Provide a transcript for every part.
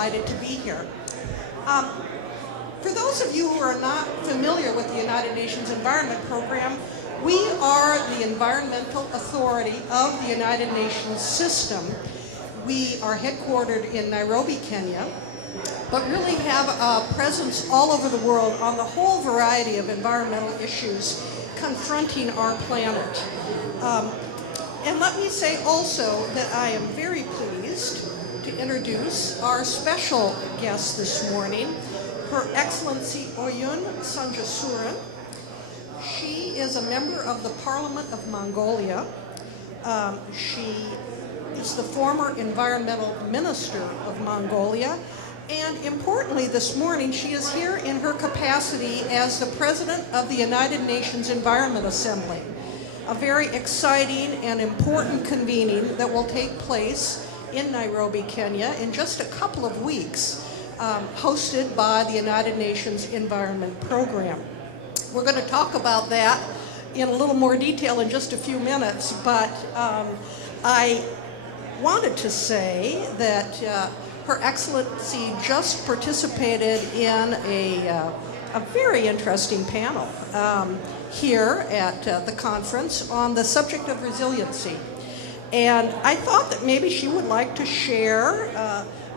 delighted to be here. For those of you who are not familiar with the United Nations Environment Program, we are the environmental authority of the United Nations system. We are headquartered in Nairobi, Kenya, but really have a presence all over the world on the whole variety of environmental issues confronting our planet. And let me say also that I am very pleased to introduce our special guest this morning, Her Excellency Oyun Sanjaasuren. She is a member of the Parliament of Mongolia. She is the former environmental minister of Mongolia. And importantly, this morning, she is here in her capacity as the president of the United Nations Environment Assembly, a very exciting and important convening that will take place in Nairobi, Kenya, in just a couple of weeks, hosted by the United Nations Environment Program. We're going to talk about that in a little more detail in just a few minutes, but I wanted to say that Her Excellency just participated in a very interesting panel here at the conference on the subject of resiliency. And I thought that maybe she would like to share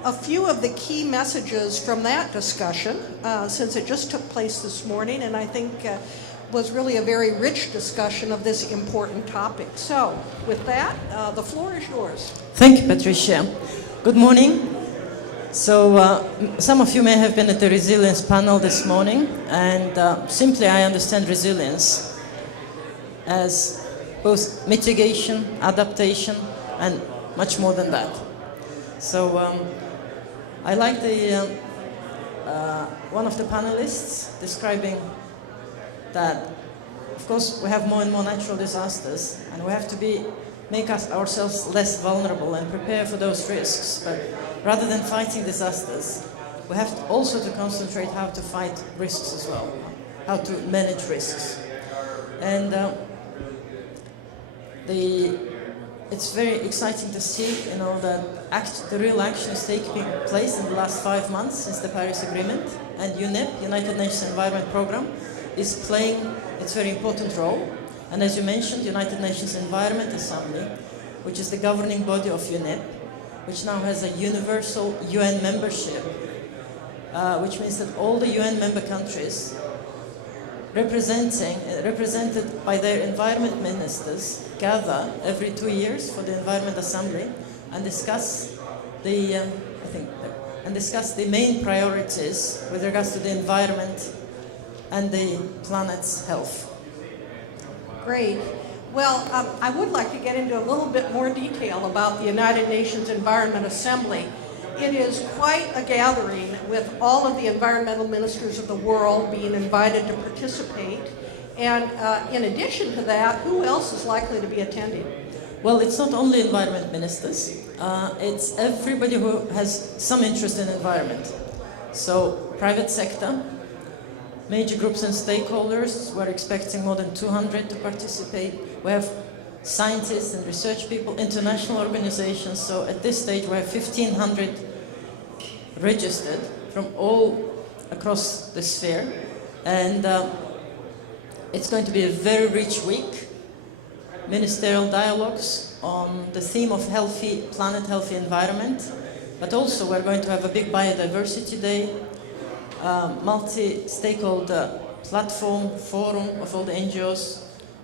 a few of the key messages from that discussion, since it just took place this morning, and I think was really a very rich discussion of this important topic. So, with that, the floor is yours. Thank you, Patricia. Good morning. So, some of you may have been at the resilience panel this morning, and simply I understand resilience as both mitigation, adaptation, and much more than that. So, I like the one of the panelists describing that, of course, we have more and more natural disasters, and we have to make ourselves less vulnerable and prepare for those risks. But rather than fighting disasters, we have also to concentrate how to fight risks as well, how to manage risks. And it's very exciting to see, that the real action is taking place in the last 5 months since the Paris Agreement, and UNEP, United Nations Environment Program, is playing its very important role. And as you mentioned, United Nations Environment Assembly, which is the governing body of UNEP, which now has a universal UN membership, which means that all the UN member countries represented by their environment ministers, gather every 2 years for the Environment Assembly and discuss the main priorities with regards to the environment and the planet's health. Great. Well, I would like to get into a little bit more detail about the United Nations Environment Assembly. It is quite a gathering with all of the environmental ministers of the world being invited to participate. And in addition to that, who else is likely to be attending? Well, it's not only environment ministers. It's everybody who has some interest in environment. So, private sector, major groups and stakeholders. We're expecting more than 200 to participate. We have scientists and research people, international organizations. So at this stage we have 1,500 registered from all across the sphere. And it's going to be a very rich week. Ministerial dialogues on the theme of healthy planet, healthy environment. But also we're going to have a big biodiversity day, multi-stakeholder platform, forum of all the NGOs,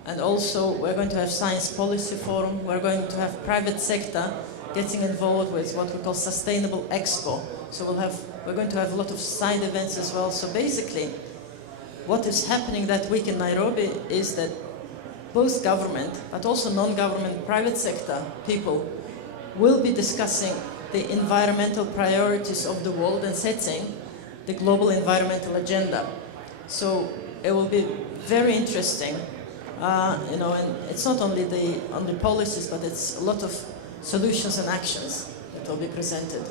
and also we're going to have science policy forum. We're going to have private sector getting involved with what we call Sustainable Expo. So we're going to have a lot of side events as well. So basically, what is happening that week in Nairobi is that both government, but also non-government, private sector people will be discussing the environmental priorities of the world and setting the global environmental agenda. So it will be very interesting, and it's not only on the policies, but it's a lot of solutions and actions that will be presented.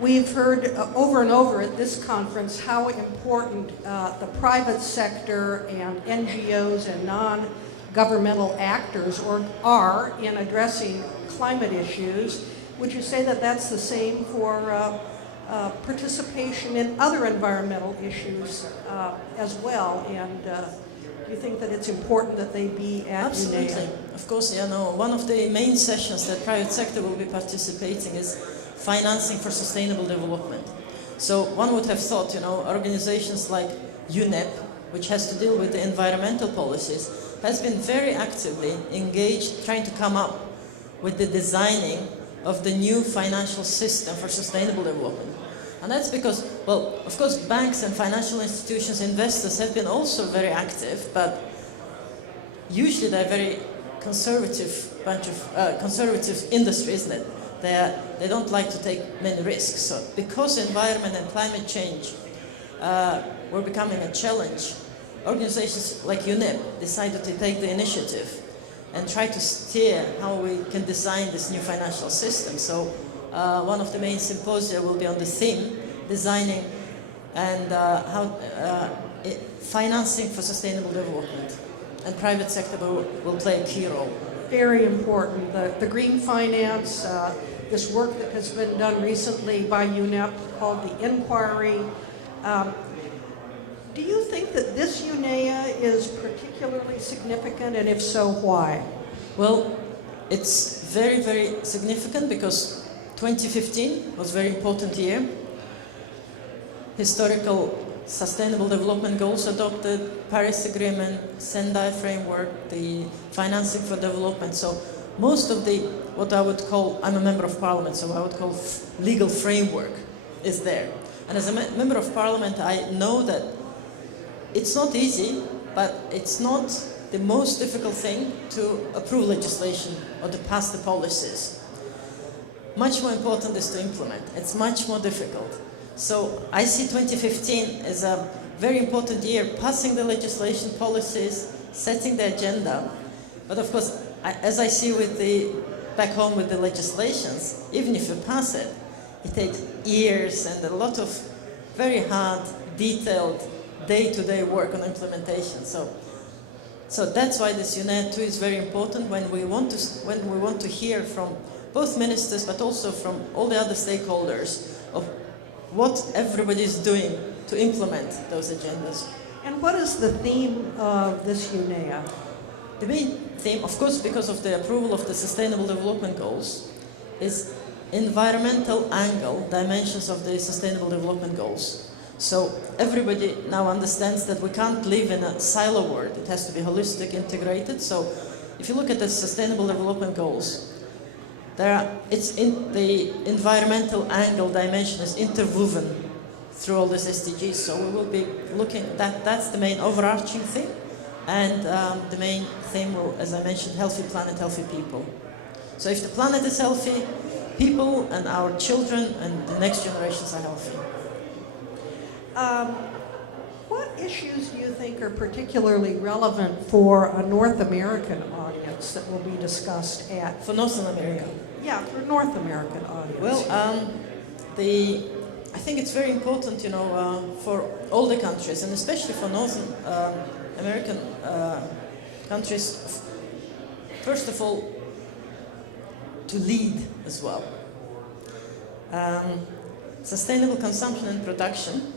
We've heard over and over at this conference how important the private sector and NGOs and non-governmental actors are in addressing climate issues. Would you say that that's the same for participation in other environmental issues as well. And do you think that it's important that they be at Absolutely. UNEA? Of course, one of the main sessions that private sector will be participating is financing for sustainable development. So one would have thought, organizations like UNEP, which has to deal with the environmental policies, has been very actively engaged trying to come up with the designing of the new financial system for sustainable development. And that's because, well, of course, banks and financial institutions, investors have been also very active, but usually they're very conservative bunch of conservative industry, isn't it? They don't like to take many risks. So because environment and climate change were becoming a challenge, organizations like UNEP decided to take the initiative and try to steer how we can design this new financial system. So one of the main symposia will be on the theme, designing and financing for sustainable development. And private sector will play a key role. Very important. The green finance, this work that has been done recently by UNEP called the Inquiry. Do you think that this UNEA is particularly significant, and if so, why? Well, it's very, very significant because 2015 was a very important year. Historical Sustainable Development Goals adopted, Paris Agreement, Sendai Framework, the financing for development. So most of the, what I would call, I'm a member of parliament, so I would call legal framework is there. And as a member of parliament, I know that it's not easy, but it's not the most difficult thing to approve legislation or to pass the policies. Much more important is to implement. It's much more difficult. So I see 2015 as a very important year, passing the legislation policies, setting the agenda. But of course, as I see back home with the legislations, even if you pass it, it takes years and a lot of very hard, detailed, day-to-day work on implementation. So that's why this UNEA 2 is very important when we want to hear from both ministers, but also from all the other stakeholders of what everybody is doing to implement those agendas. And what is the theme of this UNEA? The main theme, of course, because of the approval of the Sustainable Development Goals, is environmental angle, dimensions of the Sustainable Development Goals. So everybody now understands that we can't live in a silo world. It has to be holistic, integrated. So if you look at the Sustainable Development Goals, it's in the environmental angle dimension is interwoven through all these SDGs. So we will be looking, that's the main overarching thing. And the main theme will, as I mentioned, healthy planet, healthy people. So if the planet is healthy, people and our children and the next generations are healthy. What issues do you think are particularly relevant for a North American audience that will be discussed at? For North America? Yeah, for North American audience. Well, I think it's very important, for all the countries, and especially for North American countries, first of all, to lead as well. Sustainable consumption and production.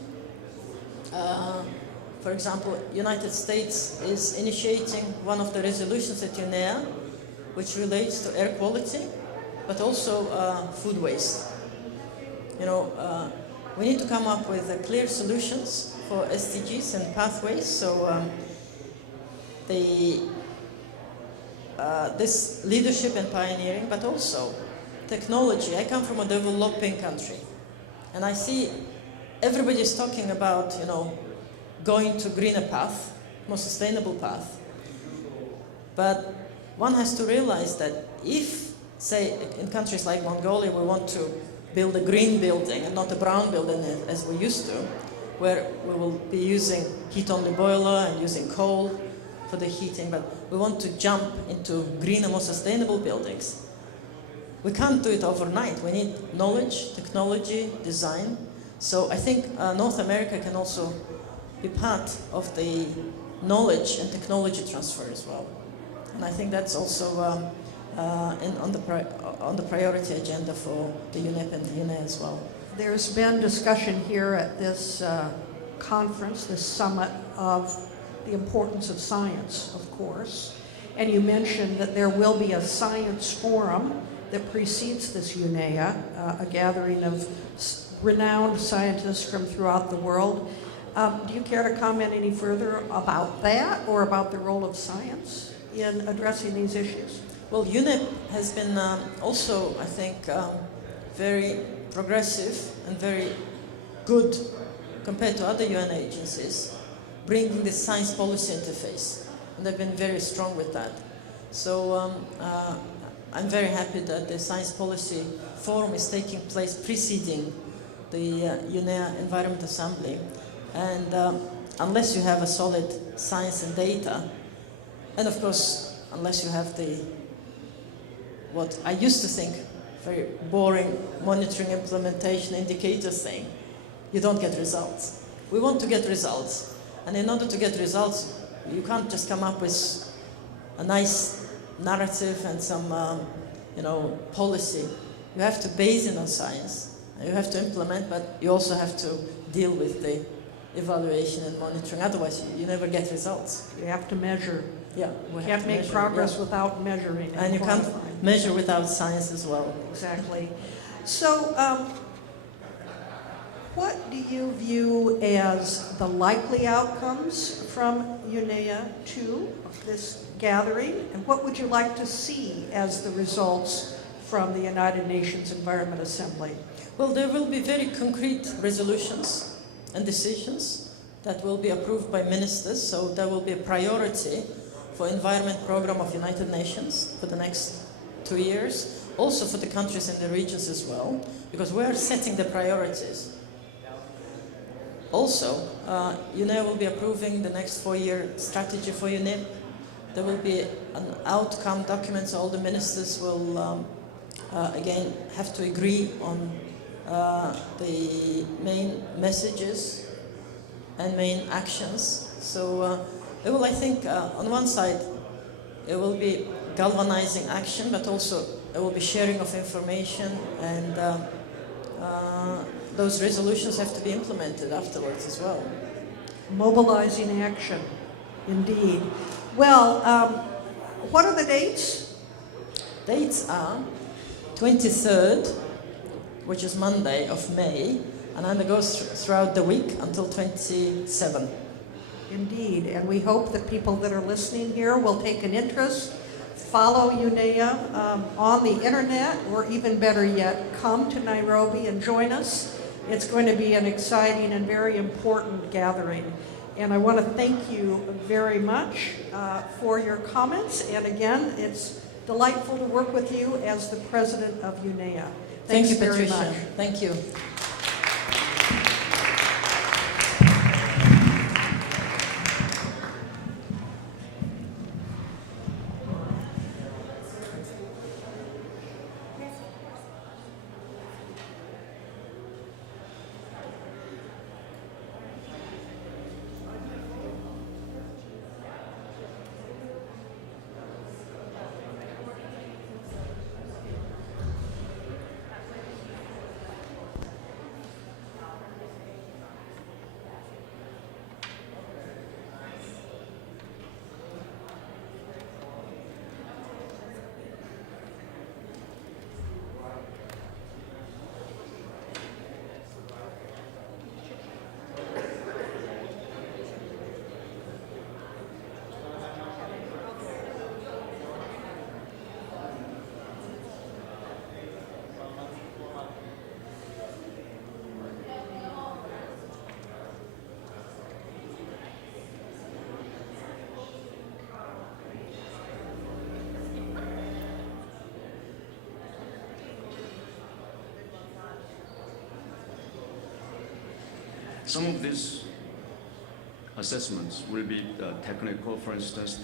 For example, United States is initiating one of the resolutions at UNEA, which relates to air quality, but also food waste. We need to come up with clear solutions for SDGs and pathways. So this leadership and pioneering, but also technology. I come from a developing country, and I see everybody is talking about, going to greener path, more sustainable path. But one has to realize that if, say, in countries like Mongolia, we want to build a green building and not a brown building as we used to, where we will be using heat-only boiler and using coal for the heating, but we want to jump into greener, more sustainable buildings. We can't do it overnight. We need knowledge, technology, design. So I think North America can also be part of the knowledge and technology transfer as well. And I think that's also on the priority agenda for the UNEP and the UNEA as well. there's been discussion here at this conference, this summit, of the importance of science, of course. And you mentioned that there will be a science forum that precedes this UNEA, a gathering of renowned scientists from throughout the world. Do you care to comment any further about that or about the role of science in addressing these issues? Well, UNEP has been also, I think, very progressive and very good compared to other UN agencies, bringing the science policy interface. And they've been very strong with that. So I'm very happy that the Science Policy Forum is taking place preceding the UNEA Environment Assembly. And unless you have a solid science and data, and of course, unless you have what I used to think, very boring monitoring implementation indicators thing, you don't get results. We want to get results. And in order to get results, you can't just come up with a nice narrative and some policy. You have to base it on science. And you have to implement, but you also have to deal with the evaluation and monitoring. Otherwise, you never get results. You have to measure. Yeah, you can't make progress without measuring. And you can't measure without science as well. Exactly. So, what do you view as the likely outcomes from UNEA 2, this gathering, and what would you like to see as the results from the United Nations Environment Assembly? Well, there will be very concrete resolutions and decisions that will be approved by ministers, so there will be a priority for environment program of United Nations for the next 2 years, also for the countries in the regions as well, because we are setting the priorities. Also, UNEA will be approving the next 4-year strategy for UNEP. There will be an outcome document, so all the ministers will again have to agree on the main messages and main actions. So it will, I think, on one side, it will be galvanizing action, but also it will be sharing of information, and those resolutions have to be implemented afterwards as well. Mobilizing action, indeed. Well, what are the dates? Dates are 23rd, which is Monday of May, and then it goes throughout the week until 27th. Indeed, and we hope that people that are listening here will take an interest, follow UNEA on the internet, or even better yet, come to Nairobi and join us. It's going to be an exciting and very important gathering. And I want to thank you very much for your comments. And again, it's delightful to work with you as the president of UNEA. Thank you, very Patricia. much. Thank you. Some of these assessments will be technical, for instance,